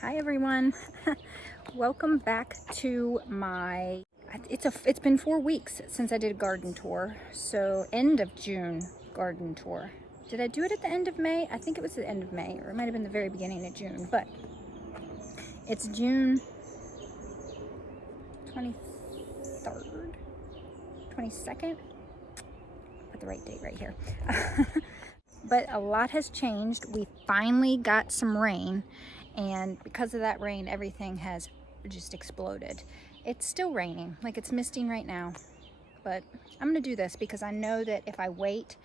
Hi everyone. Welcome back to my it's been 4 weeks since I did a garden tour. So end of June garden tour. Did I do it at the end of May? I think it was the end of May, or it might have been the very beginning of June, but it's June 23rd, 22nd. Put the right date right here. But a lot has changed. We finally got some rain, and because of that rain, everything has just exploded. It's still raining, like it's misting right now, but I'm gonna do this because I know that if I wait,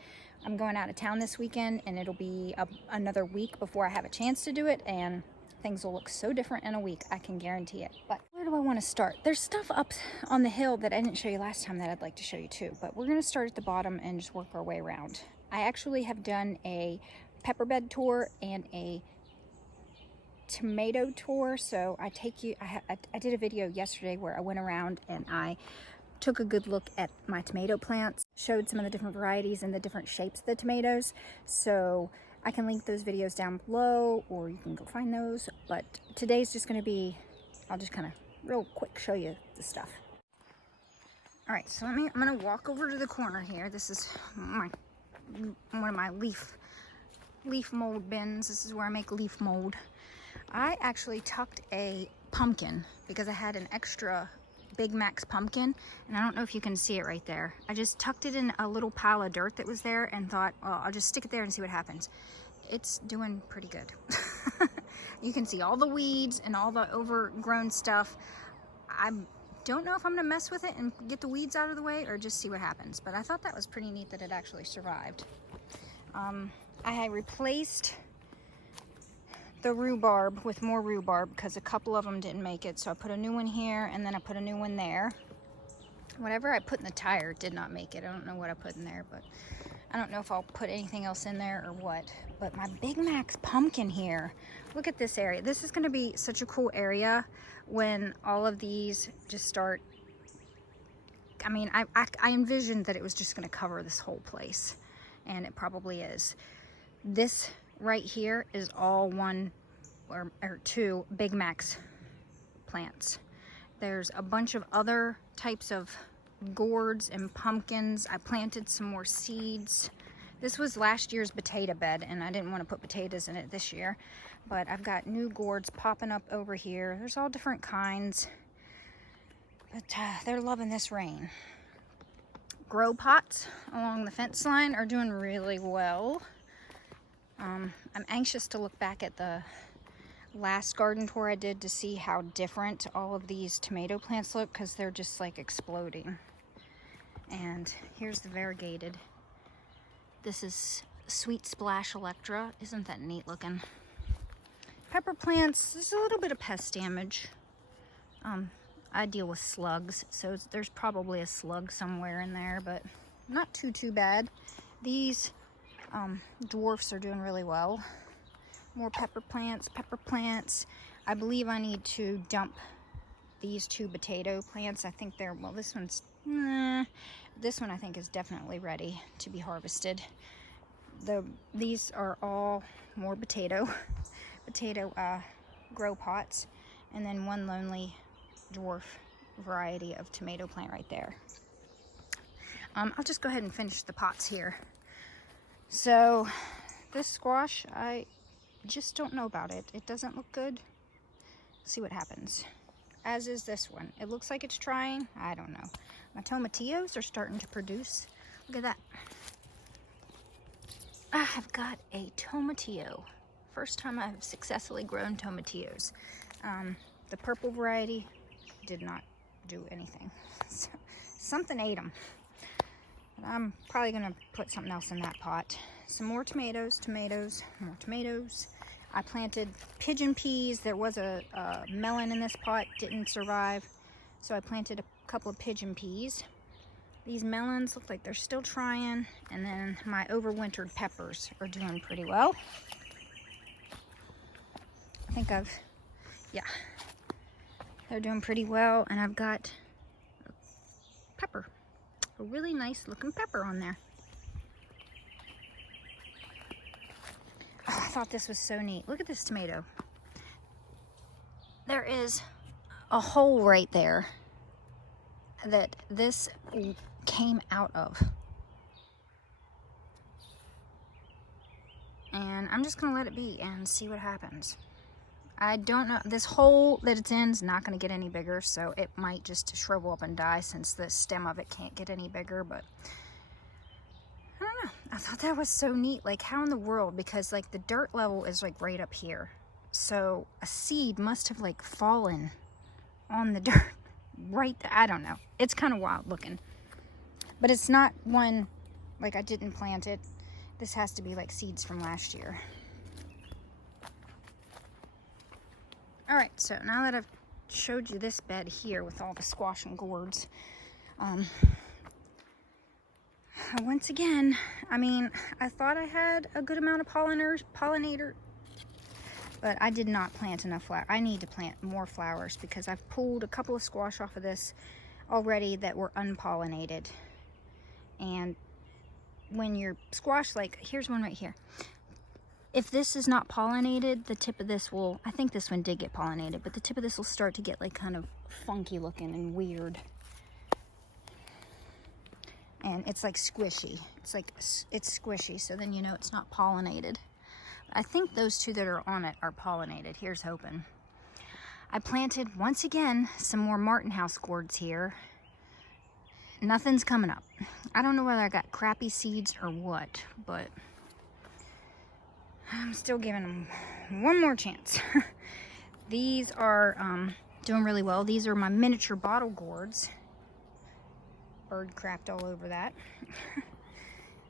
I'm going out of town this weekend and it'll be another week before I have a chance to do it, and things will look so different in a week, I can guarantee it. But where do I want to start? There's stuff up on the hill that I didn't show you last time that I'd like to show you too, but we're gonna start at the bottom and just work our way around. I actually have done a pepper bed tour and a tomato tour, so I did a video yesterday where I went around and I took a good look at my tomato plants, showed some of the different varieties and the different shapes of the tomatoes. So I can link those videos down below, or you can go find those. But today's just going to be, I'll just kind of real quick show you the stuff. All right, so I'm going to walk over to the corner here. This is one of my leaf mold bins. This is where I make leaf mold. I actually tucked a pumpkin because I had an extra Big Mac's pumpkin, and I don't know if you can see it right there. I just tucked it in a little pile of dirt that was there and thought, well, I'll just stick it there and see what happens. It's doing pretty good. You can see all the weeds and all the overgrown stuff. I don't know if I'm gonna mess with it and get the weeds out of the way or just see what happens, but I thought that was pretty neat that it actually survived. I had replaced the rhubarb with more rhubarb because a couple of them didn't make it, so I put a new one here and then I put a new one there. Whatever I put in the tire did not make it. I don't know what I put in there, but I don't know if I'll put anything else in there or what. But my Big Mac's pumpkin here, look at this area. This is going to be such a cool area when all of these just start. I mean, I envisioned that it was just going to cover this whole place, and it probably is. This right here is all one or two Big Mac's plants. There's a bunch of other types of gourds and pumpkins. I planted some more seeds. This was last year's potato bed, and I didn't want to put potatoes in it this year, but I've got new gourds popping up over here. There's all different kinds, but they're loving this rain. Grow pots along the fence line are doing really well. I'm anxious to look back at the last garden tour I did to see how different all of these tomato plants look, because they're just like exploding. And here's the variegated. This is Sweet Splash Electra. Isn't that neat looking? Pepper plants, there's a little bit of pest damage. I deal with slugs, so there's probably a slug somewhere in there, but not too bad. These dwarfs are doing really well. More pepper plants. I believe I need to dump these two potato plants. I think they're, well, this one I think is definitely ready to be harvested. These are all more potato grow pots, and then one lonely dwarf variety of tomato plant right there. I'll just go ahead and finish the pots here. So this squash, I just don't know about it. It doesn't look good. See what happens. As is this one. It looks like it's trying. I don't know. My tomatillos are starting to produce. Look at that. I have got a tomatillo. First time I've successfully grown tomatillos. The purple variety did not do anything. So, something ate them. But I'm probably gonna put something else in that pot. Some more tomatoes, more tomatoes. I planted pigeon peas. There was a melon in this pot, didn't survive, so I planted a couple of pigeon peas. These melons look like they're still trying, and then my overwintered peppers are doing pretty well. I think they're doing pretty well, and I've got pepper, a really nice looking pepper on there. Oh, I thought this was so neat. Look at this tomato. there is a hole right there that this came out of. And I'm just gonna let it be and see what happens. I don't know, this hole that it's in is not gonna get any bigger, so it might just shrivel up and die since the stem of it can't get any bigger, but I don't know. I thought that was so neat. Like, how in the world, because like the dirt level is like right up here. So a seed must have like fallen on the dirt right there. I don't know. It's kind of wild looking. But it's not one, like I didn't plant it. This has to be like seeds from last year. All right, so now that I've showed you this bed here with all the squash and gourds, once again, I mean, I thought I had a good amount of pollinator, but I did not plant enough flower. I need to plant more flowers because I've pulled a couple of squash off of this already that were unpollinated. And when your squash, like, here's one right here. If this is not pollinated, the tip of this will, I think this one did get pollinated, but the tip of this will start to get like kind of funky looking and weird. And it's like squishy. It's like, it's squishy, so then you know it's not pollinated. I think those two that are on it are pollinated. Here's hoping. I planted, once again, some more Martin House gourds here. Nothing's coming up. I don't know whether I got crappy seeds or what, but I'm still giving them one more chance. These are doing really well. These are my miniature bottle gourds. Bird crapped all over that.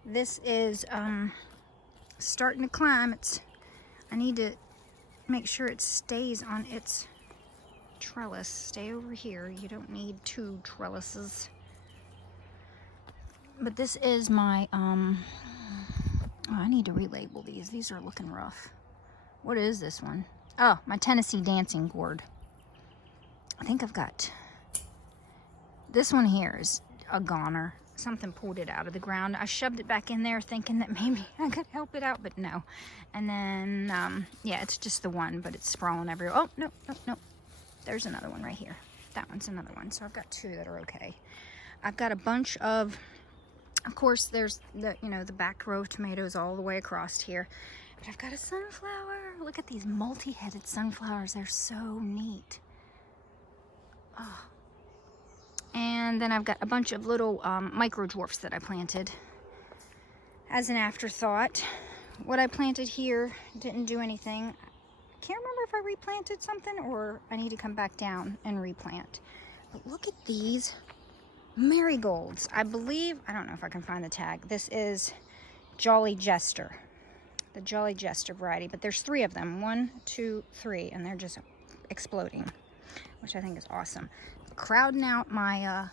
This is starting to climb. I need to make sure it stays on its trellis. Stay over here. You don't need two trellises. But this is my oh, I need to relabel these. These are looking rough. What is this one? Oh, my Tennessee dancing gourd. I think I've got this one here is a goner. Something pulled it out of the ground. I shoved it back in there thinking that maybe I could help it out, but no. And then yeah, it's just the one, but it's sprawling everywhere. Oh, no, no, no. There's another one right here. That one's another one. So I've got two that are okay. I've got a bunch of course, there's the, you know, the back row of tomatoes all the way across here. But I've got a sunflower. Look at these multi-headed sunflowers. They're so neat. Oh. And then I've got a bunch of little micro dwarfs that I planted as an afterthought. What I planted here didn't do anything. I can't remember if I replanted something or I need to come back down and replant. But look at these marigolds. I believe, I don't know if I can find the tag. This is Jolly Jester, the Jolly Jester variety, but there's 3 of them. 1, 2, 3, and they're just exploding, which I think is awesome. Crowding out my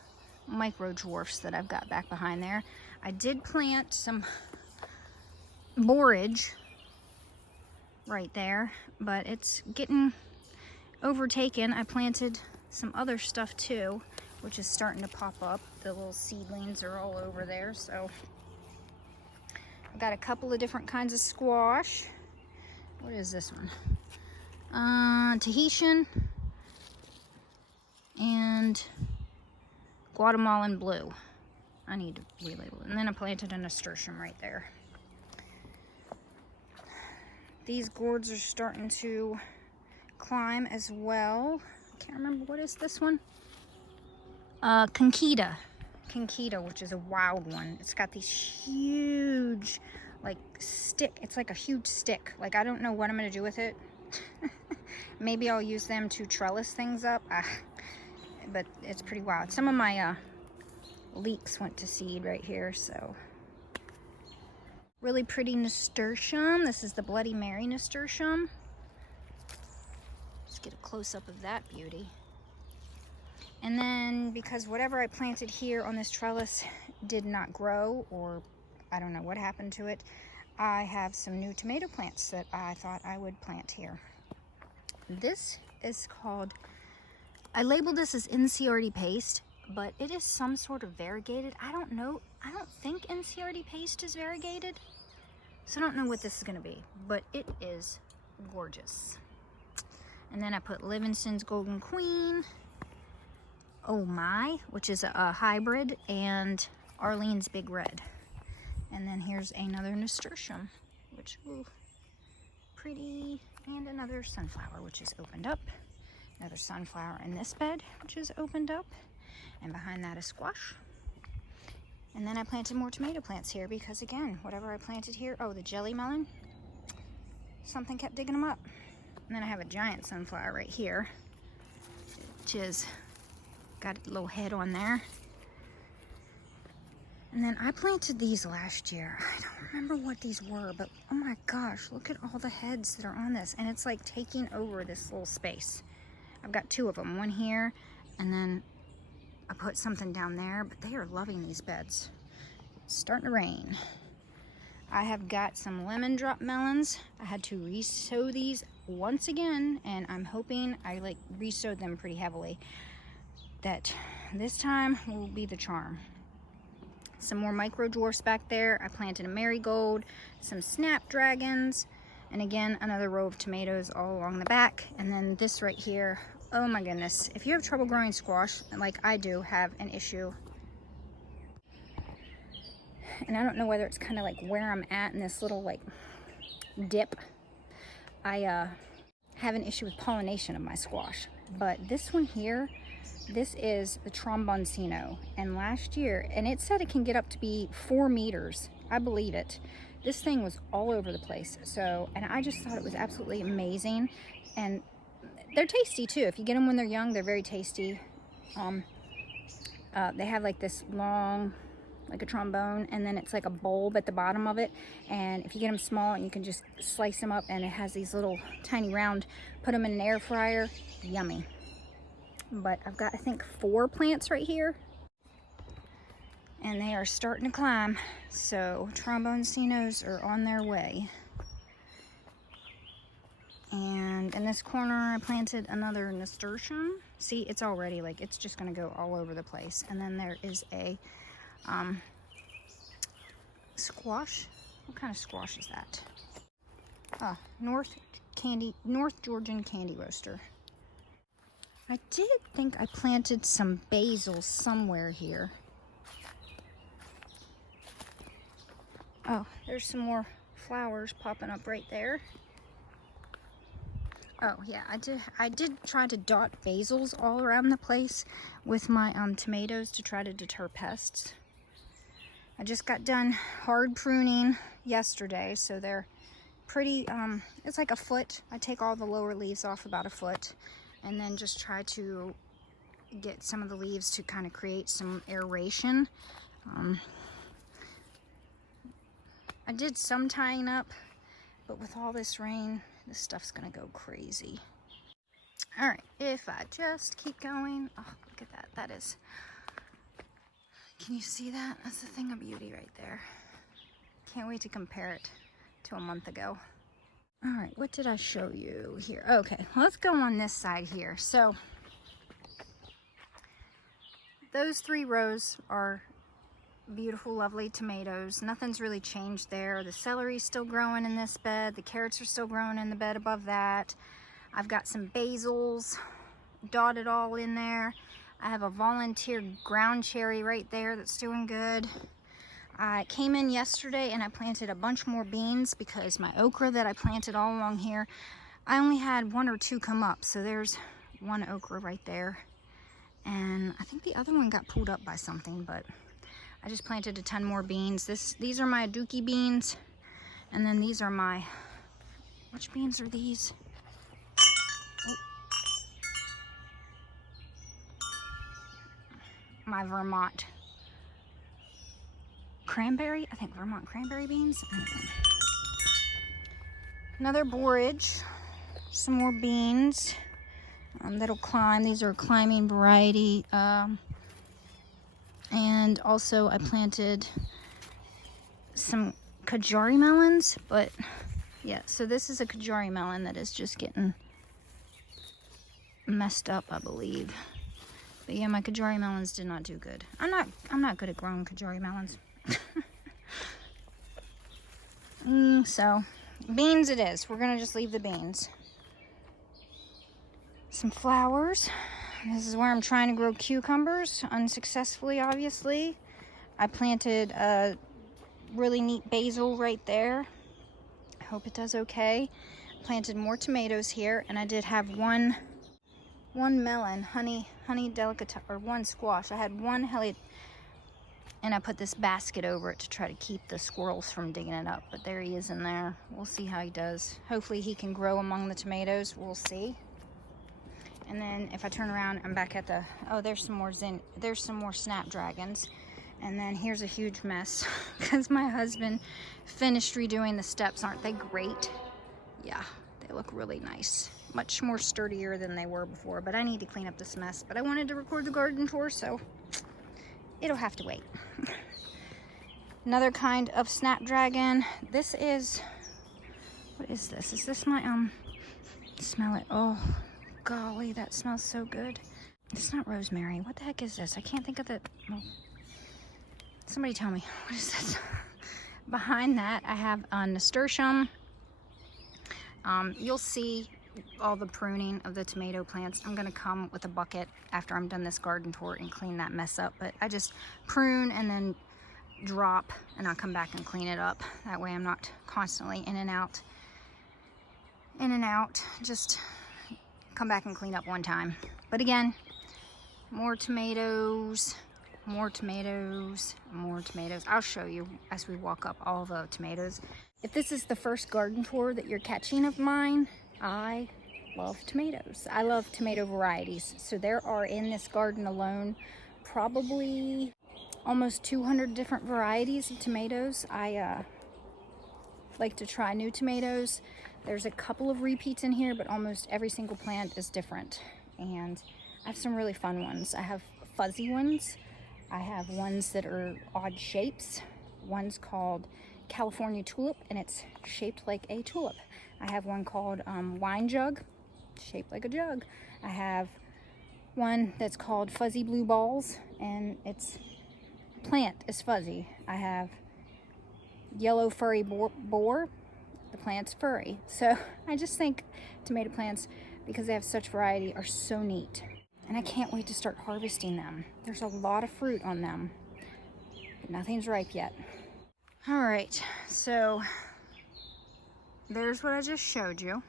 micro dwarfs that I've got back behind there. I did plant some borage right there, but it's getting overtaken. I planted some other stuff too, which is starting to pop up. The little seedlings are all over there, so I've got a couple of different kinds of squash. What is this one? Tahitian and Guatemalan blue. I need to relabel it. And then I planted a nasturtium right there. These gourds are starting to climb as well. I can't remember, what is this one? Conchita, which is a wild one. It's got these huge, like, stick. It's like a huge stick. Like, I don't know what I'm going to do with it. Maybe I'll use them to trellis things up. But it's pretty wild. Some of my leeks went to seed right here, so. Really pretty nasturtium. This is the Bloody Mary nasturtium. Let's get a close-up of that beauty. And then, because whatever I planted here on this trellis did not grow, or I don't know what happened to it, I have some new tomato plants that I thought I would plant here. This is called, I labeled this as NCRD paste, but it is some sort of variegated. I don't know. I don't think NCRD paste is variegated, so I don't know what this is going to be, but it is gorgeous. And then I put Livingston's Golden Queen, Oh My, which is a hybrid, and Arlene's Big Red. And then here's another nasturtium, which, ooh, pretty, and another sunflower, which is opened up. Another sunflower in this bed, which is opened up. And behind that is squash. And then I planted more tomato plants here because, again, whatever I planted here, oh, the jelly melon, something kept digging them up. And then I have a giant sunflower right here, which is got a little head on there. And then I planted these last year. I don't remember what these were, but oh my gosh, look at all the heads that are on this. And it's like taking over this little space. I've got two of them, one here, and then I put something down there, but they are loving these beds. It's starting to rain. I have got some lemon drop melons. I had to re-sow these once again, and I'm hoping I like re-sowed them pretty heavily, that this time will be the charm. Some more micro dwarfs back there. I planted a marigold, some snapdragons, and again, another row of tomatoes all along the back. And then this right here, oh my goodness. If you have trouble growing squash, like I do have an issue, and I don't know whether it's kind of like where I'm at in this little like dip, I have an issue with pollination of my squash. But this one here, this is the tromboncino, and last year, and it said it can get up to be 4 meters. I believe it. This thing was all over the place. So, and I just thought it was absolutely amazing. And they're tasty too. If you get them when they're young, they're very tasty. They have like this long, like a trombone, and then it's like a bulb at the bottom of it. And if you get them small, you can just slice them up, and it has these little tiny round, put them in an air fryer, yummy. But I've got, I think, 4 plants right here, and they are starting to climb. So tromboncinos are on their way. And in this corner, I planted another nasturtium. See, it's already like, it's just gonna go all over the place. And then there is a squash. What kind of squash is that? North Georgian candy roaster. I did think I planted some basil somewhere here. Oh, there's some more flowers popping up right there. Oh yeah, I did try to dot basils all around the place with my tomatoes to try to deter pests. I just got done hard pruning yesterday, so they're pretty, it's like a foot. I take all the lower leaves off about a foot, and then just try to get some of the leaves to kind of create some aeration. I did some tying up, but with all this rain, this stuff's gonna go crazy. All right, if I just keep going, oh, look at that, that is, can you see that? That's the thing of beauty right there. Can't wait to compare it to a month ago. All right, what did I show you here? Okay, let's go on this side here. So those 3 rows are beautiful, lovely tomatoes. Nothing's really changed there. The celery's still growing in this bed. The carrots are still growing in the bed above that. I've got some basils dotted all in there. I have a volunteer ground cherry right there that's doing good. I came in yesterday and I planted a bunch more beans because my okra that I planted all along here, I only had 1 or 2 come up. So there's 1 okra right there. And I think the other one got pulled up by something, but I just planted a ton more beans. These are my aduki beans. And then these are my, which beans are these? Oh. My Vermont cranberry, I think Vermont cranberry beans. Another borage, some more beans that'll climb. These are a climbing variety. And also I planted some Kajari melons, but yeah, so this is a Kajari melon that is just getting messed up, I believe. But yeah, my Kajari melons did not do good. I'm not good at growing Kajari melons. So beans it is. We're gonna just leave the beans. some flowers. This is where I'm trying to grow cucumbers, unsuccessfully, obviously. I planted a really neat basil right there. I hope it does okay. Planted more tomatoes here, and I did have one melon, honey delicata, or one squash. I had one and I put this basket over it to try to keep the squirrels from digging it up. But there he is in there. We'll see how he does. Hopefully he can grow among the tomatoes. We'll see. And then if I turn around, I'm back at the, oh, there's some more snapdragons. And then here's a huge mess because my husband finished redoing the steps. Aren't they great? Yeah, they look really nice. Much more sturdier than they were before, but I need to clean up this mess. But I wanted to record the garden tour, so it'll have to wait. Another kind of snapdragon. This is, what is this? Is this my, smell it. Oh, golly, that smells so good. It's not rosemary. What the heck is this? I can't think of the, well, somebody tell me, what is this? Behind that, I have a nasturtium. You'll see all the pruning of the tomato plants. I'm gonna come with a bucket after I'm done this garden tour and clean that mess up, but I just prune and then drop, and I'll come back and clean it up. That way I'm not constantly in and out, just come back and clean up one time. But again, more tomatoes, more tomatoes, more tomatoes. I'll show you as we walk up all the tomatoes. If this is the first garden tour that you're catching of mine, I love tomatoes. I love tomato varieties. So there are in this garden alone probably almost 200 different varieties of tomatoes. I like to try new tomatoes. There's a couple of repeats in here, but almost every single plant is different. And I have some really fun ones. I have fuzzy ones. I have ones that are odd shapes. One's called California tulip, and it's shaped like a tulip. I have one called wine jug, shaped like a jug. I have one that's called fuzzy blue balls, and its plant is fuzzy. I have yellow furry boar. The plant's furry. So I just think tomato plants, because they have such variety, are so neat. And I can't wait to start harvesting them. There's a lot of fruit on them, but nothing's ripe yet. All right, so there's what I just showed you.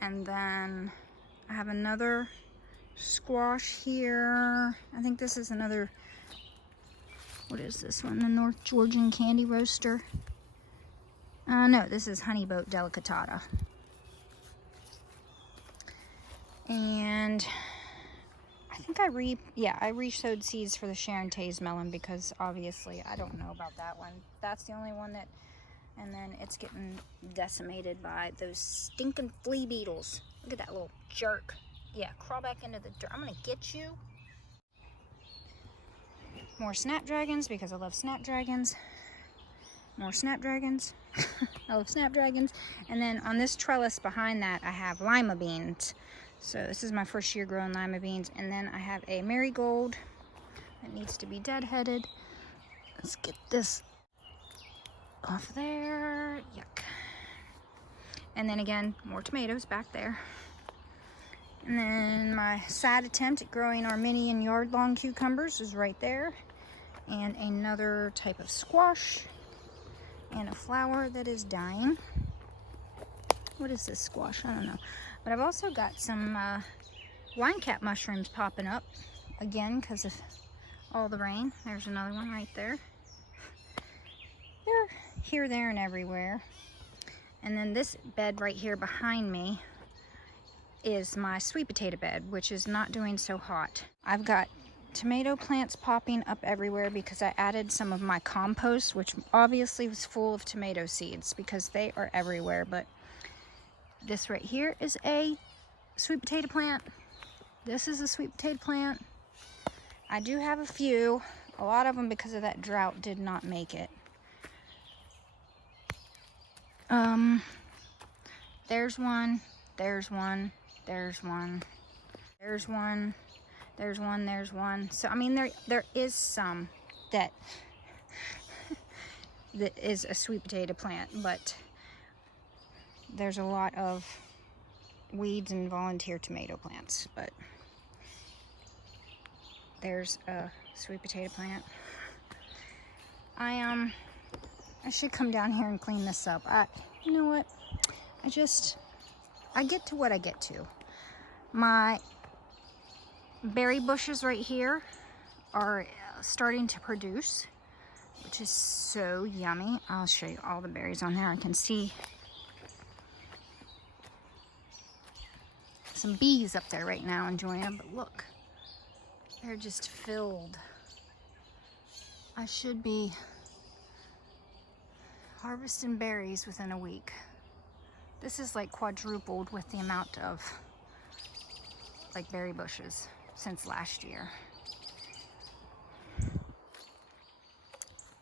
And then I have another squash here. I think this is another, what is this one? The North Georgian Candy Roaster. No, this is Honeyboat Delicatata. And I think I re-sowed seeds for the Sharon Taze melon because obviously I don't know about that one. That's the only one that, and then it's getting decimated by those stinking flea beetles. Look at that little jerk. Yeah, crawl back into the dirt. I'm gonna get you. More snapdragons because I love snapdragons. More snapdragons. I love snapdragons. And then on this trellis behind that, I have lima beans. So this is my first year growing lima beans. And then I have a marigold that needs to be deadheaded. Let's get this off there. Yuck. And then again, more tomatoes back there. And then my sad attempt at growing Armenian yard-long cucumbers is right there. And another type of squash. And a flower that is dying. What is this squash? I don't know. But I've also got some wine cap mushrooms popping up. Again, because of all the rain. There's another one right there. They're here, there, and everywhere. And then this bed right here behind me is my sweet potato bed, which is not doing so hot. I've got tomato plants popping up everywhere because I added some of my compost, which obviously was full of tomato seeds because they are everywhere. But this right here is a sweet potato plant. This is a sweet potato plant. I do have a few. A lot of them, because of that drought, did not make it. There's one, there's one, there's one, there's one, there's one, there's one. So, I mean, there is some that is a sweet potato plant, but there's a lot of weeds and volunteer tomato plants, but there's a sweet potato plant. I should come down here and clean this up. You know what? I get to what I get to. My berry bushes right here are starting to produce, which is so yummy. I'll show you all the berries on there. I can see some bees up there right now enjoying them, but look, they're just filled. I should be harvesting berries within a week. This is like quadrupled with the amount of like berry bushes since last year.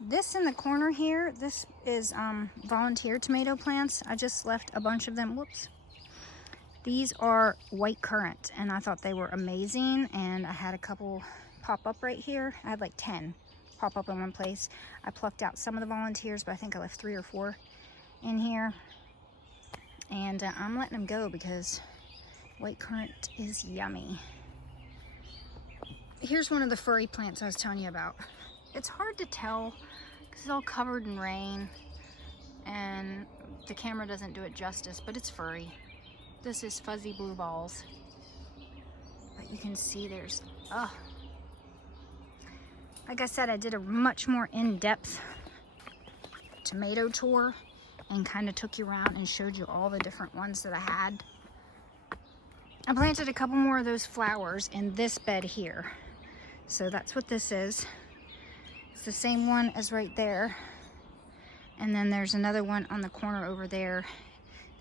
This in the corner here, this is volunteer tomato plants. I just left a bunch of them. Whoops. These are white currant, and I thought they were amazing, and I had a couple pop up right here. I had like 10 pop up in one place. I plucked out some of the volunteers, but I think I left 3 or 4 in here. And I'm letting them go because white currant is yummy. Here's one of the furry plants I was telling you about. It's hard to tell because it's all covered in rain and the camera doesn't do it justice, but it's furry. This is fuzzy blue balls. But you can see there's, like I said, I did a much more in-depth tomato tour and kind of took you around and showed you all the different ones that I had. I planted a couple more of those flowers in this bed here. So that's what this is. It's the same one as right there. And then there's another one on the corner over there.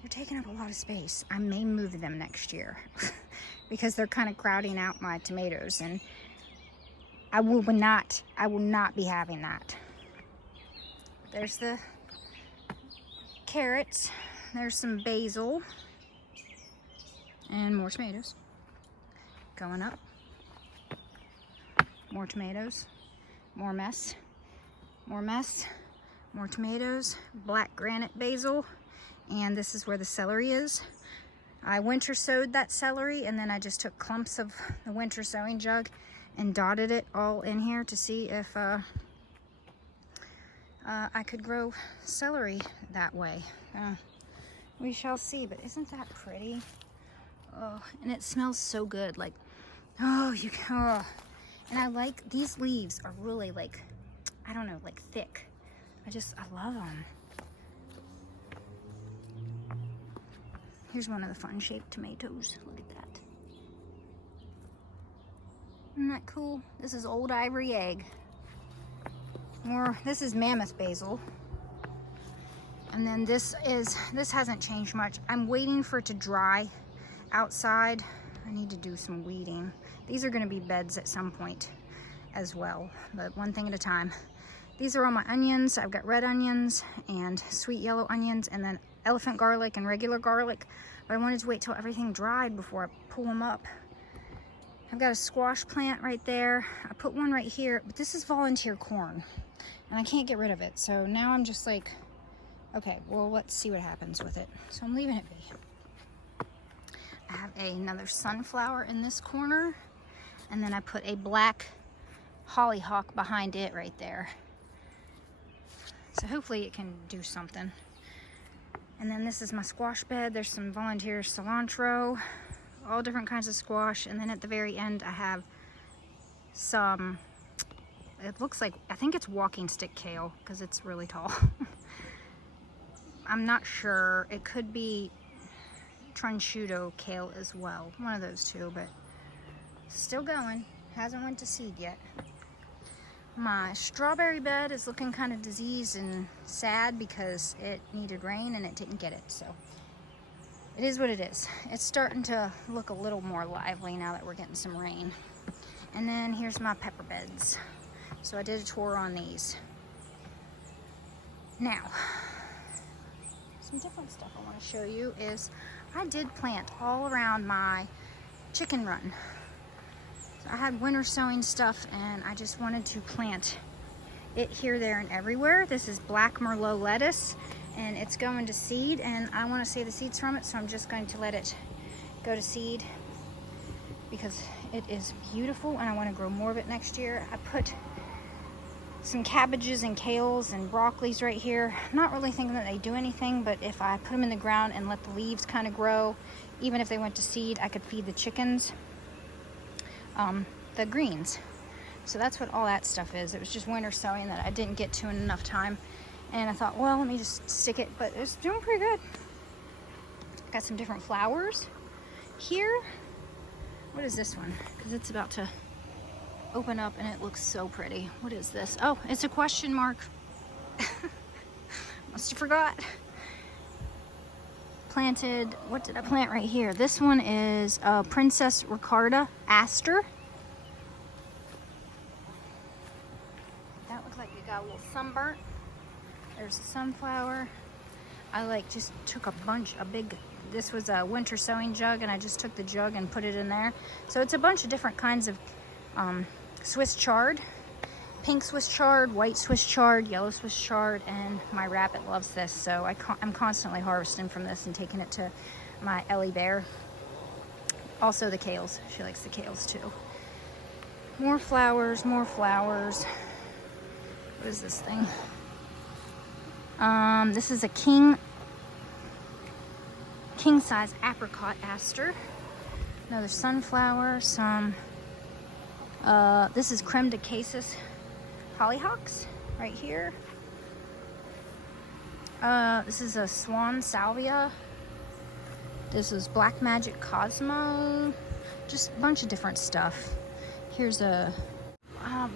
They're taking up a lot of space. I may move them next year because they're kind of crowding out my tomatoes, and I will not be having that. There's the carrots. There's some basil and more tomatoes going up. More tomatoes, more mess, more mess, more tomatoes, black granite basil, and this is where the celery is. I winter sowed that celery, and then I just took clumps of the winter sowing jug and dotted it all in here to see if I could grow celery that way. We shall see, but isn't that pretty? Oh, and it smells so good. Like, oh, and I like, these leaves are really like, I don't know, like thick. I love them. Here's one of the fun shaped tomatoes. Look at that. Isn't that cool? This is old ivory egg. This is mammoth basil. And then this hasn't changed much. I'm waiting for it to dry outside. I need to do some weeding. These are gonna be beds at some point as well, but one thing at a time. These are all my onions. I've got red onions and sweet yellow onions, and then elephant garlic and regular garlic, but I wanted to wait till everything dried before I pull them up. I've got a squash plant right there. I put one right here, but this is volunteer corn and I can't get rid of it. So now I'm just like, okay, well, let's see what happens with it. So I'm leaving it be. I have another sunflower in this corner, and then I put a black hollyhock behind it right there. So hopefully it can do something. And then this is my squash bed. There's some volunteer cilantro, all different kinds of squash. And then at the very end, I have some, it looks like, I think it's walking stick kale because it's really tall. I'm not sure. It could be transciutto kale as well. One of those two, but still going. Hasn't went to seed yet. My strawberry bed is looking kind of diseased and sad because it needed rain and it didn't get it. So it is what it is. It's starting to look a little more lively now that we're getting some rain. And then here's my pepper beds. So I did a tour on these. Now, some different stuff I want to show you is I did plant all around my chicken run. So I had winter sowing stuff and I just wanted to plant it here, there, and everywhere. This is black Merlot lettuce, and it's going to seed, and I want to save the seeds from it, so I'm just going to let it go to seed because it is beautiful and I want to grow more of it next year. I put some cabbages and kales and broccolis right here. I'm not really thinking that they do anything, but if I put them in the ground and let the leaves kind of grow, even if they went to seed, I could feed the chickens the greens. So that's what all that stuff is. It was just winter sowing that I didn't get to in enough time, and I thought, well, let me just stick it, but it's doing pretty good. Got some different flowers here. What is this one? Because it's about to open up and it looks so pretty. What is this? Oh, it's a question mark. Must have forgot. Planted, what did I plant right here? This one is Princess Ricarda Aster. That looks like it got a little sunburnt. There's a sunflower. I just took this was a winter sowing jug, and I just took the jug and put it in there. So it's a bunch of different kinds of Swiss chard. Pink Swiss chard, white Swiss chard, yellow Swiss chard, and my rabbit loves this, so I'm constantly harvesting from this and taking it to my Ellie Bear. Also the kales, she likes the kales too. More flowers, more flowers. What is this thing? This is a king size apricot aster. Another sunflower, this is creme de cassis hollyhocks right here. This is a swan salvia. This is black magic cosmo. Just a bunch of different stuff. Here's a,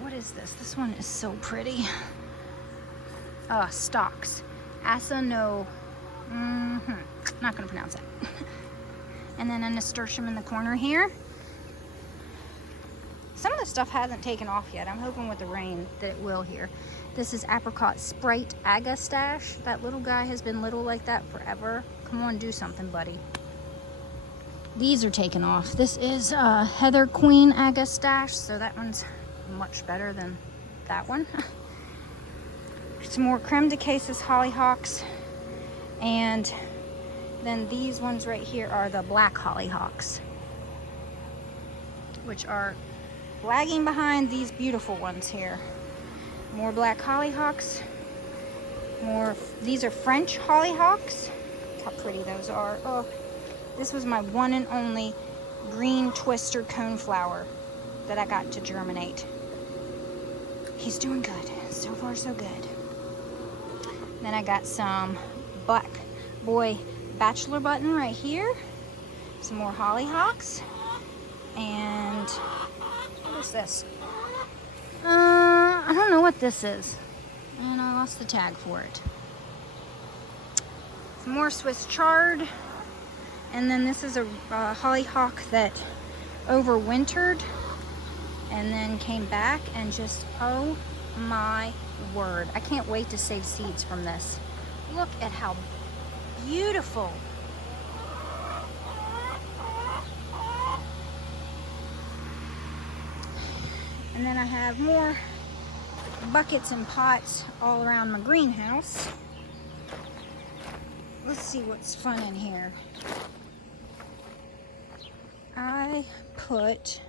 what is this? This one is so pretty. Stalks. Asa no, not gonna pronounce it. And then a nasturtium in the corner here. Some of the stuff hasn't taken off yet. I'm hoping with the rain that it will here. This is apricot sprite agastache. That little guy has been little like that forever. Come on, do something, buddy. These are taken off. This is Heather Queen agastache, so that one's much better than that one. Some more creme de cassis hollyhocks, and then these ones right here are the black hollyhocks, which are lagging behind these beautiful ones here. More black hollyhocks. These are French hollyhocks. Look how pretty those are. Oh, this was my one and only green twister coneflower that I got to germinate. He's doing good. So far, so good. Then I got some black boy bachelor button right here. Some more hollyhocks. And what is this? I don't know what this is. And I lost the tag for it. Some more Swiss chard. And then this is a hollyhock that overwintered and then came back and just, oh my word. I can't wait to save seeds from this. Look at how beautiful. And then I have more buckets and pots all around my greenhouse. Let's see what's fun in here. I put,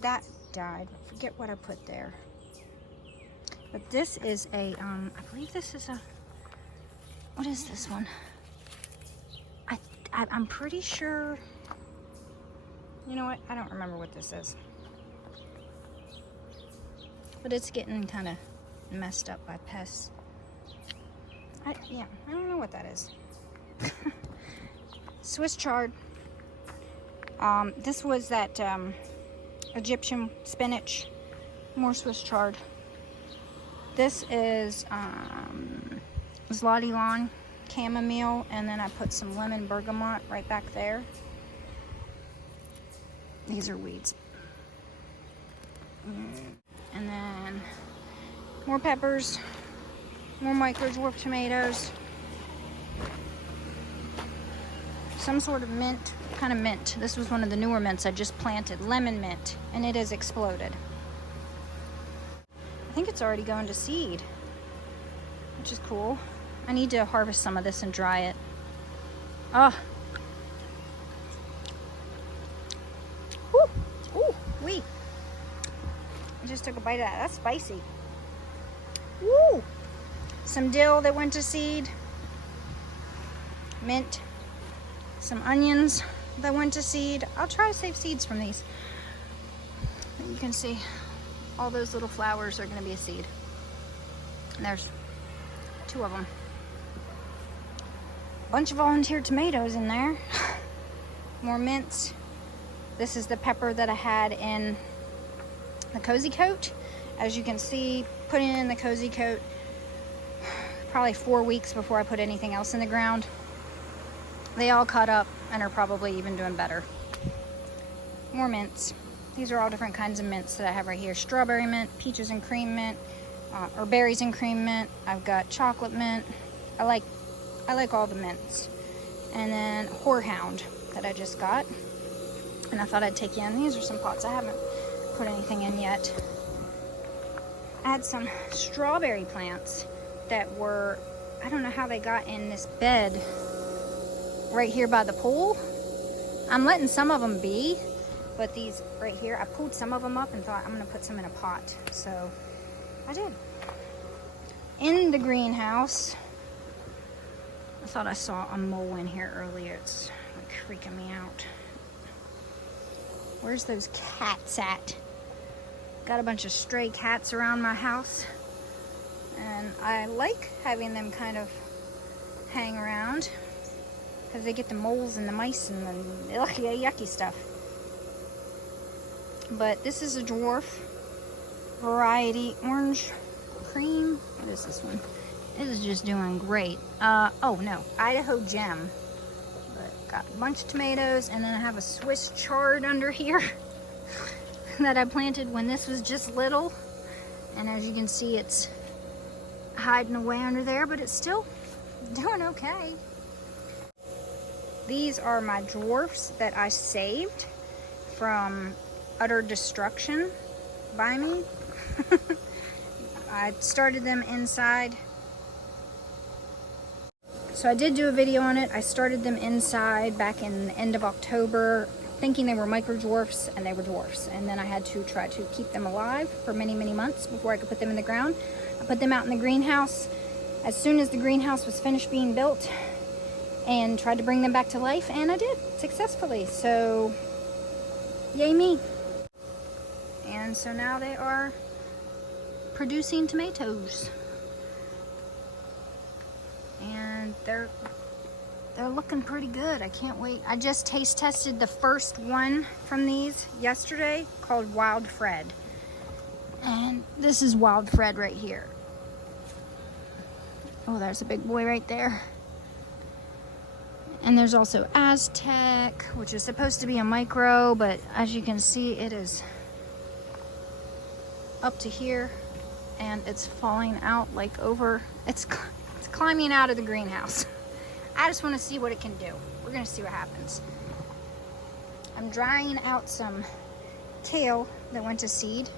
that died. Forget what I put there. But this is a, I believe this is a, what is this one? I'm pretty sure, you know what? I don't remember what this is. But it's getting kind of messed up by pests. I don't know what that is. Swiss chard. This was that Egyptian spinach. More Swiss chard. This is Zloty Lawn chamomile, and then I put some lemon bergamot right back there. These are weeds. And then more peppers, more micro-dwarf tomatoes, some sort of mint, kind of mint. This was one of the newer mints I just planted, lemon mint, and it has exploded. I think it's already going to seed. which is cool. I need to harvest some of this and dry it. Oh. Ooh, wait. I just took a bite of that. That's spicy. Woo! Some dill that went to seed. Mint. Some onions that went to seed. I'll try to save seeds from these. You can see all those little flowers are going to be a seed. And there's 2 of them. Bunch of volunteer tomatoes in there. More mints. This is the pepper that I had in the cozy coat. As you can see, putting it in the cozy coat probably 4 weeks before I put anything else in the ground. They all cut up and are probably even doing better. More mints. These are all different kinds of mints that I have right here. Strawberry mint, peaches and cream mint, or berries and cream mint. I've got chocolate mint. I like all the mints. And then horehound that I just got. And I thought I'd take in. These are some pots I haven't put anything in yet. I had some strawberry plants that were, I don't know how they got in this bed right here by the pool. I'm letting some of them be, but these right here, I pulled some of them up and thought I'm gonna put some in a pot. So I did. In the greenhouse, I thought I saw a mole in here earlier. It's like freaking me out. Where's those cats at? Got a bunch of stray cats around my house, and I like having them kind of hang around because they get the moles and the mice and the yucky stuff. But this is a dwarf variety orange cream. What is this one? It is just doing great. Oh no, Idaho gem. But got a bunch of tomatoes, and then I have a Swiss chard under here that I planted when this was just little. And as you can see, it's hiding away under there, but it's still doing okay. These are my dwarfs that I saved from utter destruction by me. I started them inside. So I did do a video on it. I started them inside back in the end of October, thinking they were micro dwarfs, and they were dwarfs. And then I had to try to keep them alive for many, many months before I could put them in the ground. I put them out in the greenhouse as soon as the greenhouse was finished being built, and tried to bring them back to life, and I did successfully. So yay me. And so now they are producing tomatoes, and they're looking pretty good. I can't wait. I just taste tested the first one from these yesterday, called Wild Fred, and this is Wild Fred right here. Oh, there's a big boy right there. And there's also Aztec, which is supposed to be a micro, but as you can see, it is up to here, and it's falling out like over, it's climbing out of the greenhouse. I just want to see what it can do. We're going to see what happens. I'm drying out some kale that went to seed.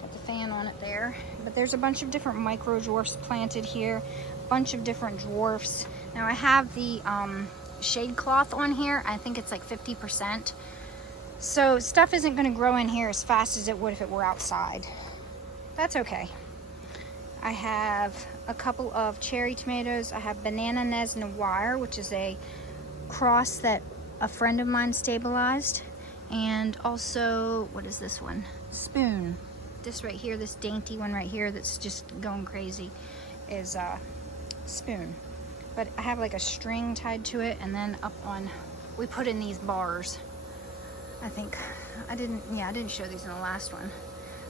Got the fan on it there. But there's a bunch of different micro dwarfs planted here. A bunch of different dwarfs. Now I have the shade cloth on here. I think it's like 50%. So stuff isn't going to grow in here as fast as it would if it were outside. That's okay. I have a couple of cherry tomatoes. I have Banana Nez Noir, which is a cross that a friend of mine stabilized. And also, what is this one? Spoon. This right here, this dainty one right here that's just going crazy is Spoon. But I have like a string tied to it, and then up on, we put in these bars. I think, I didn't show these in the last one.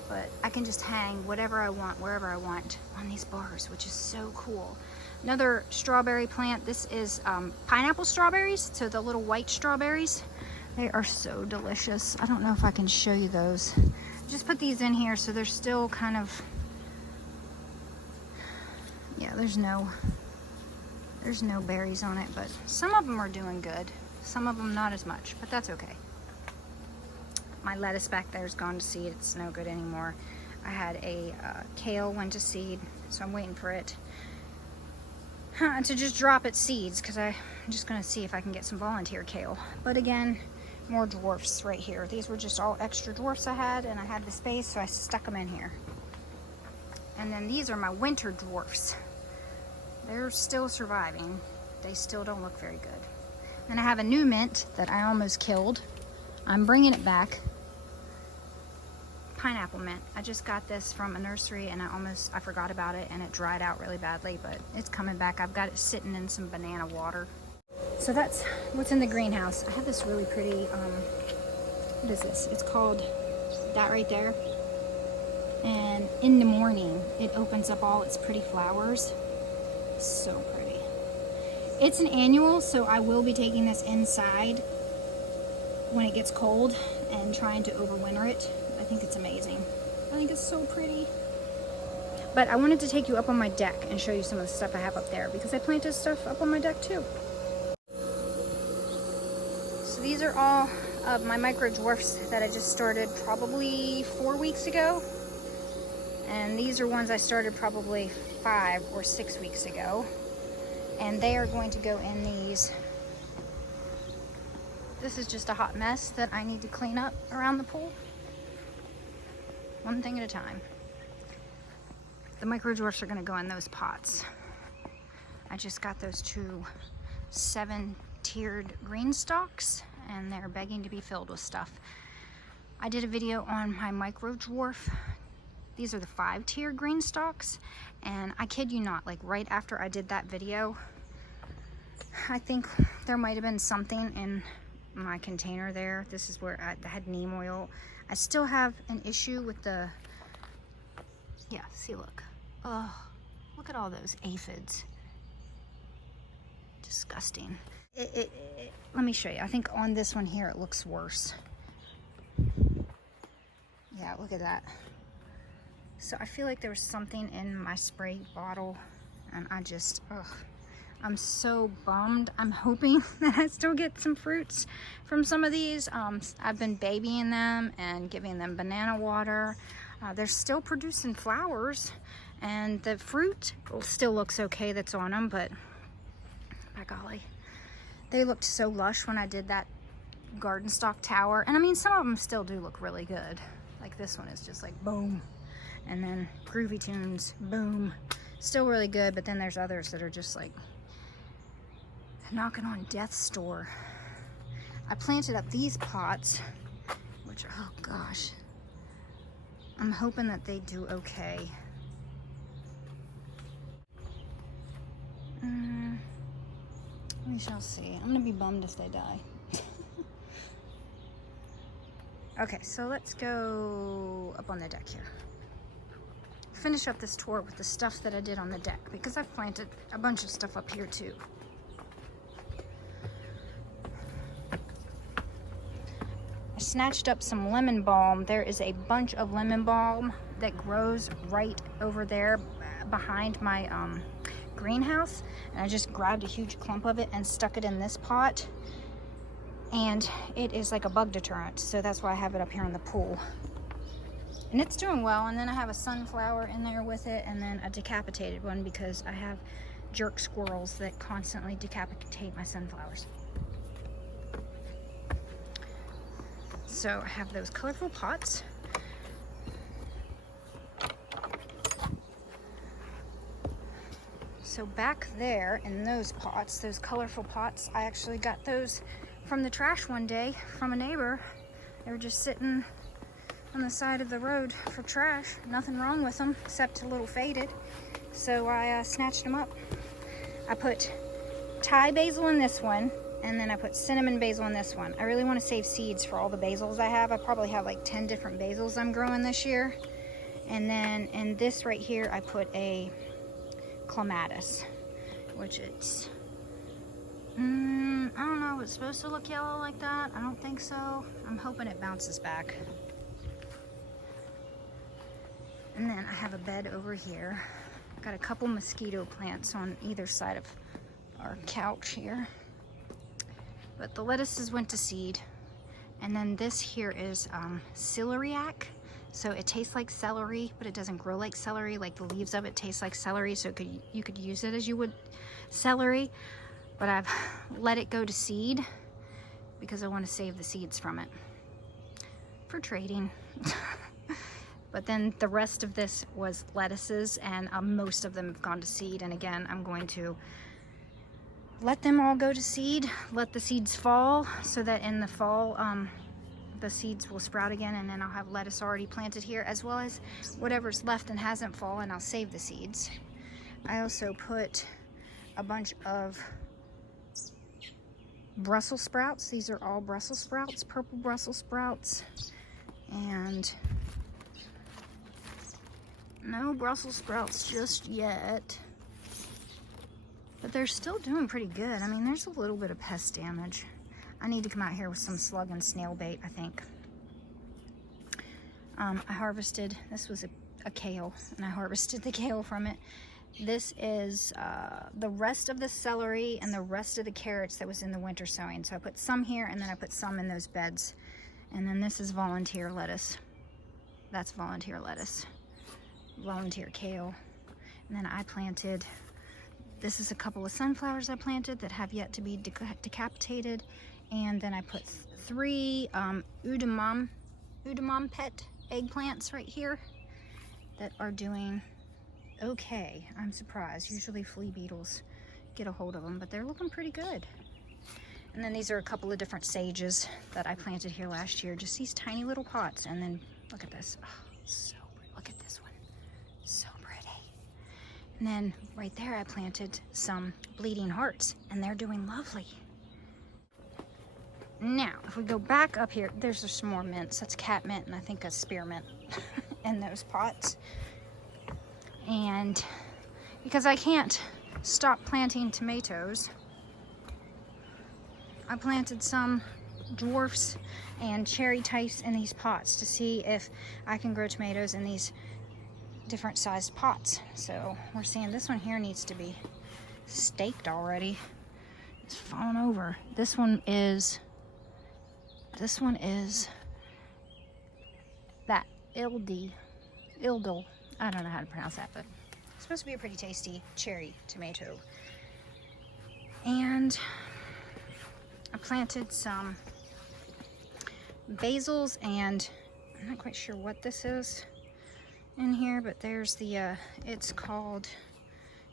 But I can just hang whatever I want, wherever I want on these bars, which is so cool. Another strawberry plant. This is pineapple strawberries, so the little white strawberries. They are so delicious. I don't know if I can show you those. Just put these in here so they're still kind of, yeah, there's no berries on it, but some of them are doing good. Some of them not as much, but that's okay. My lettuce back there is gone to seed. It's no good anymore. I had a kale went to seed, so I'm waiting for it. to just drop its seeds, because I'm just gonna see if I can get some volunteer kale. But again, more dwarfs right here. These were just all extra dwarfs I had, and I had the space, so I stuck them in here. And then these are my winter dwarfs. They're still surviving. They still don't look very good. And I have a new mint that I almost killed. I'm bringing it back. Pineapple mint. I just got this from a nursery and I forgot about it, and it dried out really badly, but it's coming back. I've got it sitting in some banana water. So that's what's in the greenhouse. I have this really pretty, what is this? It's called that right there. And in the morning, it opens up all its pretty flowers. So pretty. It's an annual, so I will be taking this inside when it gets cold and trying to overwinter it. I think it's amazing. I think it's so pretty. But I wanted to take you up on my deck and show you some of the stuff I have up there, because I planted stuff up on my deck too. So these are all of my micro dwarfs that I just started probably 4 weeks ago. And these are ones I started probably 5 or 6 weeks ago. And they are going to go in these. This is just a hot mess that I need to clean up around the pool. One thing at a time. The micro dwarfs are going to go in those pots. I just got those 2 7-tiered green stalks, and they're begging to be filled with stuff. I did a video on my micro dwarf. These are the 5-tier green stalks, and I kid you not, like right after I did that video, I think there might have been something in my container there. This is where I had neem oil. I still have an issue with the, yeah, see, look. Oh, look at all those aphids. Disgusting. Let me show you. I think on this one here, it looks worse. Yeah, look at that. So I feel like there was something in my spray bottle, and I just, ugh. I'm so bummed. I'm hoping that I still get some fruits from some of these. I've been babying them and giving them banana water. They're still producing flowers, and the fruit still looks okay that's on them, but by golly, they looked so lush when I did that garden stock tower. And I mean, some of them still do look really good. Like this one is just like boom. And then Groovy Tunes, boom. Still really good, but then there's others that are just like knocking on death's door. I planted up these pots, which are, oh gosh, I'm hoping that they do okay. We shall see. I'm gonna be bummed if they die. Okay, so let's go up on the deck here. Finish up this tour with the stuff that I did on the deck, because I've planted a bunch of stuff up here too. I snatched up some lemon balm. There is a bunch of lemon balm that grows right over there behind my greenhouse, and I just grabbed a huge clump of it and stuck it in this pot, and it is like a bug deterrent, so that's why I have it up here in the pool. And it's doing well. And then I have a sunflower in there with it, and then a decapitated one, because I have jerk squirrels that constantly decapitate my sunflowers. So I have those colorful pots. So back there in those pots, those colorful pots, I actually got those from the trash one day from a neighbor. They were just sitting on the side of the road for trash. Nothing wrong with them except a little faded. So I snatched them up. I put Thai basil in this one, and then I put cinnamon basil in this one. I really want to save seeds for all the basils I have. I probably have like 10 different basils I'm growing this year. And then in this right here, I put a clematis, which it's, I don't know, it's supposed to look yellow like that. I don't think so. I'm hoping it bounces back. And then I have a bed over here. I've got a couple mosquito plants on either side of our couch here. But the lettuces went to seed. And then this here is celeriac. So it tastes like celery, but it doesn't grow like celery. Like the leaves of it taste like celery, so you could use it as you would celery. But I've let it go to seed because I want to save the seeds from it for trading. But then the rest of this was lettuces, and most of them have gone to seed. And again, I'm going to let them all go to seed, let the seeds fall, so that in the fall the seeds will sprout again, and then I'll have lettuce already planted here, as well as whatever's left and hasn't fallen, I'll save the seeds. I also put a bunch of Brussels sprouts. These are all Brussels sprouts, purple Brussels sprouts. And no Brussels sprouts just yet, but they're still doing pretty good. I mean, there's a little bit of pest damage. I need to come out here with some slug and snail bait, I think. I harvested, this was a kale, and I harvested the kale from it. This is the rest of the celery and the rest of the carrots that was in the winter sowing. So I put some here, and then I put some in those beds. And then this is volunteer lettuce. That's volunteer lettuce. Volunteer kale. And then I planted, this is a couple of sunflowers I planted that have yet to be decapitated. And then I put 3 udamam pet eggplants right here that are doing okay. I'm surprised. Usually flea beetles get a hold of them, but they're looking pretty good. And then these are a couple of different sages that I planted here last year. Just these tiny little pots. And then look at this. Oh, so pretty. Look at this one. So pretty. And then right there I planted some bleeding hearts, and they're doing lovely. Now, if we go back up here, there's just some more mints. That's cat mint and I think a spearmint in those pots. And because I can't stop planting tomatoes, I planted some dwarfs and cherry types in these pots to see if I can grow tomatoes in these different sized pots. So we're seeing this one here needs to be staked already. It's fallen over. This one is that Ildel. I don't know how to pronounce that, but it's supposed to be a pretty tasty cherry tomato. And I planted some basils, and I'm not quite sure what this is in here, but there's the, it's called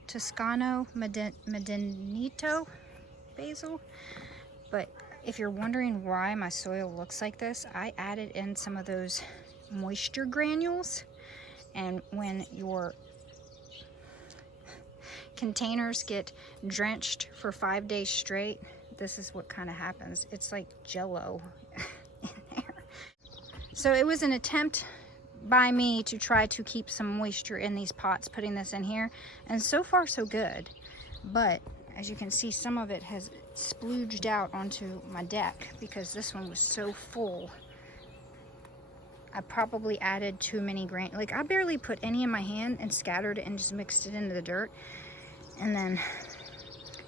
Toscano Medinito basil. But if you're wondering why my soil looks like this, I added in some of those moisture granules, and when your containers get drenched for 5 days straight, this is what kind of happens. It's like jello in there. So it was an attempt by me to try to keep some moisture in these pots, putting this in here, and so far so good. But as you can see, some of it has splooged out onto my deck because this one was so full. I probably added too many granules. Like, I barely put any in my hand and scattered it and just mixed it into the dirt. And then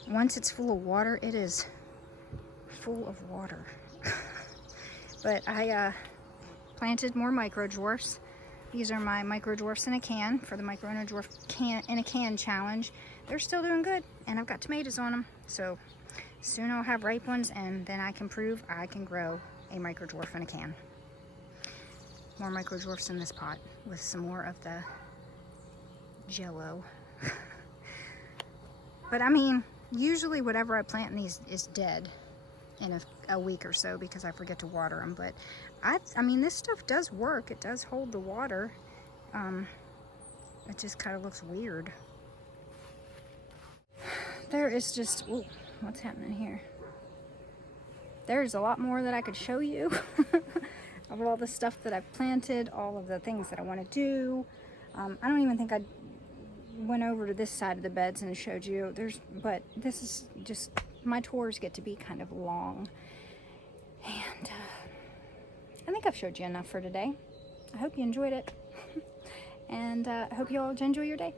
once it's full of water, it is full of water. But I planted more micro dwarfs. These are my micro dwarfs in a can for the micro in a dwarf can in a can challenge. They're still doing good, and I've got tomatoes on them. So soon I'll have ripe ones, and then I can prove I can grow a micro dwarf in a can. More micro dwarfs in this pot with some more of the jello. But I mean, usually whatever I plant in these is dead in a week or so because I forget to water them. But I mean, this stuff does work. It does hold the water. It just kind of looks weird. There is just, ooh, what's happening here? There's a lot more that I could show you of all the stuff that I've planted, all of the things that I want to do. I don't even think I went over to this side of the beds and showed you. But this is just, my tours get to be kind of long. And I think I've showed you enough for today. I hope you enjoyed it. And I hope you all enjoy your day.